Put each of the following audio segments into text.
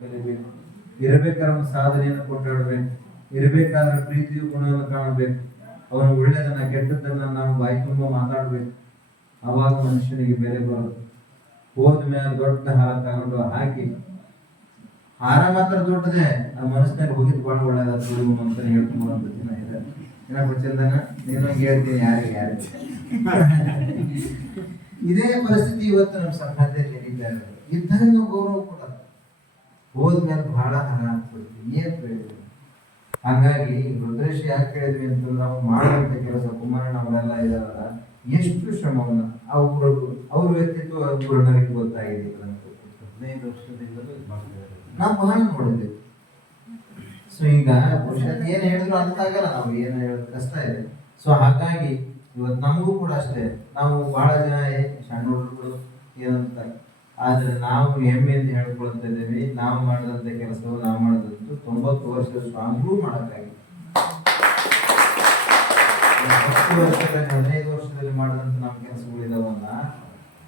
ಕಲಿಬೇಕು. ಇರಬೇಕಾದ್ರೆ ಒಂದು ಸಾಧನೆಯನ್ನು ಕೊಟ್ಟಾಡಬೇಕು. ಇರಬೇಕಾದ್ರೆ ಪ್ರೀತಿಯು ಗುಣವನ್ನು ಕಾಣಬೇಕು. ಅವನು ಒಳ್ಳೆಯದನ್ನ ಕೆಟ್ಟದನ್ನ ನಾವು ಬಾಯಿ ತುಂಬ ಮಾತಾಡ್ಬೇಕು. ಅವಾಗ ಮನುಷ್ಯನಿಗೆ ಬೆಲೆ ಬರೋದು. ಹೋದ ಮೇಲೆ ದೊಡ್ಡ ಹಾರ ತಗೊಂಡು ಹಾಕಿ, ಹಾರ ಮಾತ್ರ ದೊಡ್ಡದೆ, ಆ ಮನಸ್ಸಿನಲ್ಲಿ ಹೋಗಿದ್ ಬಹಳ ಒಳ್ಳೇದ ತುಳು ಅಂತ ಹೇಳ್ಕೊಂಬಂತ ದಿನ ಇದೆ. ಏನಪ್ಪ ಚಂದನ ನೀನು ಹೇಳ್ತೀನಿ, ಯಾರಿಗೆ ಯಾರಿಗೆ? ಇದೇ ಪರಿಸ್ಥಿತಿ ಇವತ್ತು ನಮ್ಮ ಸಮಾಜದಲ್ಲಿ ನಡೀತಾ ಇದೆ ಇದ್ದಾಗ ಗೌರವ ಕೊಡಲ್ಲ ಹೋದ್ಮೇಲೆ ಬಹಳ ಹಣ ಆಗ್ಬಿಡ್ತೀವಿ ಏನ್ ಹಾಗಾಗಿ ರುದ್ರೇಶ್ ಯಾಕೆ ಹೇಳಿದ್ವಿ ಅಂತ ನಾವು ಮಾಡುವಂತ ಕೆಲಸ ಕುಮಾರಣ್ಣ ಅವರೆಲ್ಲ ಇದಾರಲ್ಲ ಎಷ್ಟು ಶ್ರಮವನ್ನ ಅವರು ಅವ್ರ ವ್ಯಕ್ತಿತ್ವ ಗುರುಗಳಿಗೆ ಗೊತ್ತಾಗಿದೆ. ಹದಿನೈದು ವರ್ಷದಿಂದಲೂ ನಾವು ಬಹಳ ನೋಡಿದ್ವಿ. ಸೊ ಈಗ ಬಹುಶಃ ಏನ್ ಹೇಳಿದ್ರು ಅರ್ಥ ಆಗಲ್ಲ ನಾವು ಏನ್ ಹೇಳೋದು ಕಷ್ಟ ಇದೆ. ಸೊ ಹಾಗಾಗಿ ಇವತ್ತು ನಮಗೂ ಕೂಡ ಅಷ್ಟೇ ನಾವು ಬಹಳ ಜನ ಸಣ್ಣ ಹುಡುಗರು ಏನಂತ ಆದ್ರೆ ನಾವು ಹೆಮ್ಮೆಯಿಂದ ಹೇಳ್ಕೊಳ್ತಾ ಇದ್ದೀವಿ. ನಾವು ಮಾಡಿದಂತ ಕೆಲಸವು ನಾವು ಮಾಡಿದಂತ ತೊಂಬತ್ತು ವರ್ಷದ ಸ್ವಾಮಿಗೂ ಮಾಡೋಕ್ಕಾಗಿ. ಹತ್ತು ವರ್ಷದಲ್ಲಿ, ಹದಿನೈದು ವರ್ಷದಲ್ಲಿ ಮಾಡಿದಂತ ನಮ್ಮ ಕೆಲಸಗಳಿದಾವಲ್ಲ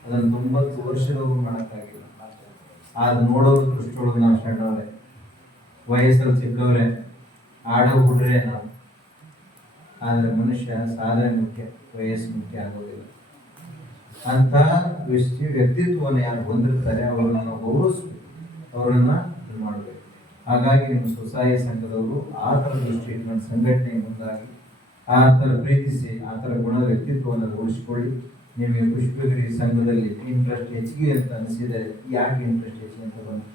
ಅದನ್ನು ತೊಂಬತ್ತು ವರ್ಷದವರು ಮಾಡೋಕ್ಕಾಗಿಲ್ಲ. ಆದ್ರೆ ನೋಡೋದು ದೃಷ್ಟಿಯೊಳಗೆ ನಾವು ಸಣ್ಣವ್ರೆ ವಯಸ್ಸಲ್ಲಿ ಚಿಕ್ಕವ್ರೆ ಆಡೋ ಹುಡ್ರೆ ನಾವು. ಆದರೆ ಮನುಷ್ಯ ಸಾಧನೆ ಮುಖ್ಯ, ವಯಸ್ಸು ಮುಖ್ಯ ಆಗೋದಿಲ್ಲ. ಅಂತ ವ್ಯಕ್ತಿ ವ್ಯಕ್ತಿತ್ವವನ್ನು ಯಾರು ಹೊಂದಿರ್ತಾರೆ, ಅವರನ್ನು ನಾವು ಗೌರವಿಸ್ಬೇಕು ಅವರನ್ನು ಇದು ಮಾಡಬೇಕು ಹಾಗಾಗಿ ನಿಮ್ಮ ಸ್ವಸಹಾಯ ಸಂಘದವರು ಆ ಥರ ದೃಷ್ಟಿ ಇಟ್ಕೊಂಡು ಸಂಘಟನೆ ಮುಂದಾಗಿ ಆ ಥರ ಪ್ರೀತಿಸಿ, ಆ ಥರ ಗುಣ ವ್ಯಕ್ತಿತ್ವವನ್ನು ರೂಢಿಸಿಕೊಳ್ಳಿ ನಿಮಗೆ ಪುಷ್ಪಗಿರಿ ಸಂಘದಲ್ಲಿ ಇಂಟ್ರೆಸ್ಟ್ ಹೆಚ್ಚಿಗೆ ಅಂತ ಅನಿಸಿದರೆ ಯಾಕೆ ಇಂಟ್ರೆಸ್ಟ್ ಹೆಚ್ಚಿಗೆ ಅಂತ ಬಂದು.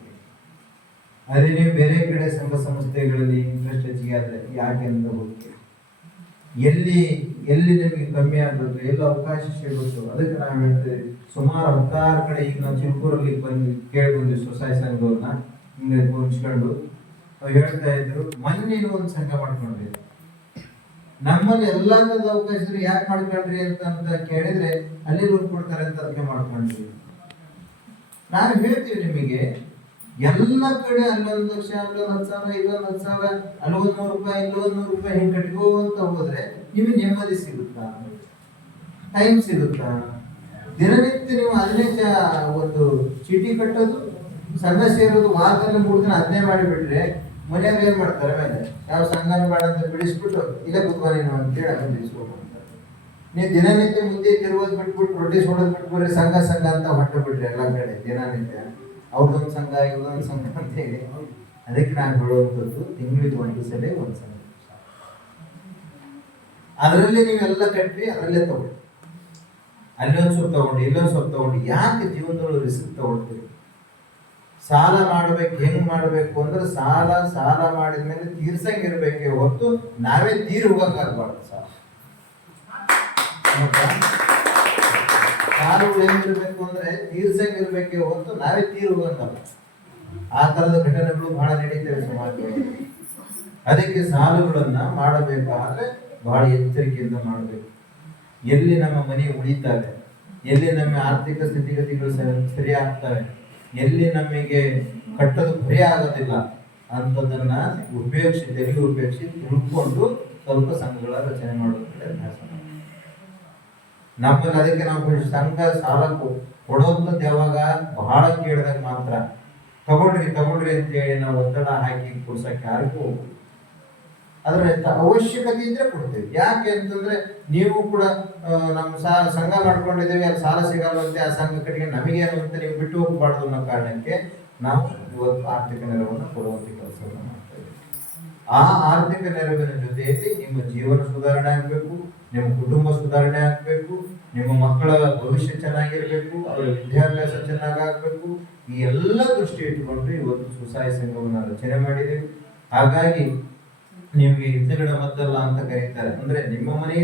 ಅದೇ ನೀವು ಬೇರೆ ಕಡೆ ಸಂಘ ಸಂಸ್ಥೆಗಳಲ್ಲಿ ಇಂಟ್ರೆಸ್ಟ್ ಹೆಚ್ಚಿಗೆ ಆದರೆ ಯಾಕೆ ಅಂತ ಹೋಗಿ ಕೇಳಿ. ಎಲ್ಲಿ ಎಲ್ಲಿ ನಿಮಗೆ ಕಮ್ಮಿ ಆಗಬೇಕು ಎಲ್ಲಿ ಅವಕಾಶ ಸಿಗುತ್ತೋ, ಅದಕ್ಕೆ ನಾವು ಹೇಳ್ತೇವೆ ಸುಮಾರು ಹತ್ತಾರು ಕಡೆ ಈಗ ನಾವು ಚಿಲ್ಕೂರಲ್ಲಿ ಬಂದು ಕೇಳಿ ಬಂದ್ವಿ ಸ್ವಸಹಾಯ ಸಂಘವನ್ನ ಹಿಂಗೆ ಕೂರಿಸ್ಕೊಂಡು ಅವ್ರು ಹೇಳ್ತಾ ಇದ್ರು, ಮಣ್ಣಿನ ಒಂದು ಸಂಘ ಮಾಡ್ಕೊಂಡ್ರಿ ನಮ್ಮಲ್ಲಿ ಎಲ್ಲ ತರದ ಅವಕಾಶ ಯಾಕೆ ಮಾಡ್ಕೊಂಡ್ರಿ ಅಂತ ಅಂತ ಕೇಳಿದ್ರೆ ಅಲ್ಲಿ ಕೊಡ್ತಾರೆ ಅಂತ ಅದಕ್ಕೆ ಮಾಡ್ಕೊಂಡ್ರಿ ನಾನು ಹೇಳ್ತೀವಿ ನಿಮಗೆ ಎಲ್ಲ ಕಡೆ ಹನ್ನೊಂದು ಲಕ್ಷ, ಅಲ್ಲೊಂದು ಸಾವಿರ, ಇಲ್ಲೊಂದು ಸಾವಿರ ಅಲ್ಲೊಂದು ನೂರು ರೂಪಾಯಿ ಇಲ್ಲೊಂದು ನೂರು ರೂಪಾಯಿ ಹಿಂಗೆ ಕಟ್ಕೋತ ಹೋದ್ರೆ ನಿಮಗೆ ನೆಮ್ಮದಿ ಸಿಗುತ್ತಾ? ಟೈಮ್ ಸಿಗುತ್ತಾ? ದಿನನಿತ್ಯ ನೀವು ಅದನ್ನೇ ಒಂದು ಚೀಟಿ ಕಟ್ಟೋದು ಸಂಘ ಸೇರೋದು ವಾರದಲ್ಲಿ ಮೂರು ದಿನ ಅದನ್ನೇ ಮಾಡಿಬಿಟ್ರೆ ಮನೆಯವ್ರು ಏನ್ ಮಾಡ್ತಾರೆ ಮೇಲೆ? ಯಾವ ಸಂಘ ಮಾಡ ಅಂತ ಬಿಡಿಸ್ಬಿಟ್ಟು, ಇಲ್ಲ ಕುತ್ಕೊ ಅಂತ ಅಂತೇಳಿ ಅದನ್ನ ಬಿಡಿಸ್ಕೊಡ್ತಾರೆ ನೀವು ದಿನನಿತ್ಯ ಮುಂದೆ ತಿರುಗೋದು ಬಿಟ್ಬಿಟ್ಟು ರೊಟ್ಟಿ ಸೋಡೋದು ಬಿಟ್ಬಿಟ್ರೆ ಸಂಘ ಸಂಘ ಅಂತ ಹೊಟ್ಟೆ ಬಿಟ್ರಿ ಎಲ್ಲ ಕಡೆ ದಿನನಿತ್ಯ. ಅವ್ರದೊಂದು ಸಂಘ ಇವ್ರದೊಂದು ಸಂಘ ಅಂತ ಹೇಳಿ ಅದಕ್ಕೆ ನಾನು ಹೇಳುವಂಥದ್ದು, ತಿಂಗಳಿಗೆ ಒಂದು ಸಲ ಒಂದು ಸಂಘ. ಅದರಲ್ಲಿ ನೀವೆಲ್ಲ ಕಟ್ಟಿ ಅದರಲ್ಲೇ ತಗೊಳ್ಳಿ. ಅಲ್ಲೊಂದು ಸ್ವಲ್ಪ ತಗೊಂಡು ಇಲ್ಲೊಂದು ಸ್ವಲ್ಪ ತಗೊಂಡು ಯಾಕೆ ಜೀವನದೊಳಗೆ ರಿಸ್ಕ್ ತಗೊಳ್ತೀರಿ? ಸಾಲ ಮಾಡ್ಬೇಕು, ಹೆಂಗ್ ಮಾಡ್ಬೇಕು ಅಂದ್ರೆ ಸಾಲ ಸಾಲ ಮಾಡಿದ ಮೇಲೆ ತೀರ್ಸಂಗ್ ಇರ್ಬೇಕೇ ಹೊತ್ತು ನಾವೇ ತೀರ್ ಹೋಗಕ್ಕಾಗ್ಬಾರ್ದು ಸಾಲ ಸಾಲಗಳು ಹೆಂಗಿರ್ಬೇಕು ಅಂದ್ರೆ ತೀರ್ಸಂಗ್ ಇರ್ಬೇಕೇ ಹೊರತು ನಾವೇ ತೀರ್ ಹೋಗಂಗಲ್ಲ ಆ ತರದ ಘಟನೆಗಳು ಬಹಳ ನಡೀತವೆ ಸಮಾಜದಲ್ಲಿ. ಅದಕ್ಕೆ ಸಾಲುಗಳನ್ನ ಮಾಡಬೇಕಾದ್ರೆ ಬಹಳ ಎಚ್ಚರಿಕೆಯಿಂದ ಮಾಡಬೇಕು. ಎಲ್ಲಿ ನಮ್ಮ ಮನೆ ಉಳಿತಾವೆ, ಎಲ್ಲಿ ನಮ್ಮ ಆರ್ಥಿಕ ಸ್ಥಿತಿಗತಿಗಳು ಸರಿ ಆಗ್ತವೆ ಎಲ್ಲಿ ನಮಗೆ ಕಟ್ಟೋದು ಭಯ ಆಗೋದಿಲ್ಲ ಅಂತದನ್ನ ಉಪಯೋಗಿಸಿ, ತೆರಿಗೆ ಉಪಯೋಗಿಸಿ ತಿಳ್ಕೊಂಡು ಸ್ವಲ್ಪ ಸಂಘಗಳ ರಚನೆ ಮಾಡೋದಕ್ಕೆ ಅಭ್ಯಾಸ. ನಮ್ಮಲ್ಲಿ ಅದಕ್ಕೆ ನಾವು ಸಂಘ ಸಾಲ ಕೊಡೋಂಥದ್ದು ಯಾವಾಗ ಬಹಳ ಕೇಳಿದಾಗ ಮಾತ್ರ, ತಗೊಳ್ರಿ ತಗೊಳ್ರಿ ಅಂತ ಹೇಳಿ ನಾವು ಒತ್ತಡ ಹಾಕಿ ಕೊಡ್ಸಕ್ಕೆ ಯಾರಿಗೂ. ಅದರ ಅವಶ್ಯಕತೆ ಇದ್ರೆ ಕೊಡ್ತೇವೆ ಯಾಕೆ ಅಂತಂದ್ರೆ, ನೀವು ಕೂಡ ನಮ್ಮ ಸಾಲ ಸಂಘ ಮಾಡ್ಕೊಂಡಿದ್ದೇವೆ ಅದು ಸಾಲ ಸಿಗಲ್ವಂತೆ ಆ ಸಂಘ ಕಡೆಗೆ ನಮಗೇನು ಅಂತ ನೀವು ಬಿಟ್ಟು ಹೋಗಬಾರ್ದು ಅನ್ನೋ ಕಾರಣಕ್ಕೆ ನಾವು ಇವತ್ತು ಆರ್ಥಿಕ ನೆರವನ್ನು ಕೊಡುವಂತ ಕೆಲಸವನ್ನು ಮಾಡ್ತಾ ಇದ್ದೀವಿ ಆ ಆರ್ಥಿಕ ನೆರವಿನ ಜೊತೆಯಲ್ಲಿ ನಿಮ್ಮ ಜೀವನ ಸುಧಾರಣೆ ಆಗಬೇಕು, ನಿಮ್ಮ ಕುಟುಂಬ ಸುಧಾರಣೆ ಆಗಬೇಕು, ನಿಮ್ಮ ಮಕ್ಕಳ ಭವಿಷ್ಯ ಚೆನ್ನಾಗಿರಬೇಕು, ಅವರ ವಿದ್ಯಾಭ್ಯಾಸ ಚೆನ್ನಾಗಾಗಬೇಕು ಈ ಎಲ್ಲ ದೃಷ್ಟಿ ಇಟ್ಟುಕೊಂಡು ಇವತ್ತು ಸುಸಾಯ ಸಂಘವನ್ನು ರಚನೆ ಮಾಡಿದೆ. ಹಾಗಾಗಿ ನಿಮಗೆ ಹಿಂದಿನ ಮದ್ದಲ್ಲ ಅಂತ ಕರೀತಾರೆ. ಅಂದ್ರೆ ನಿಮ್ಮ ಮನೆ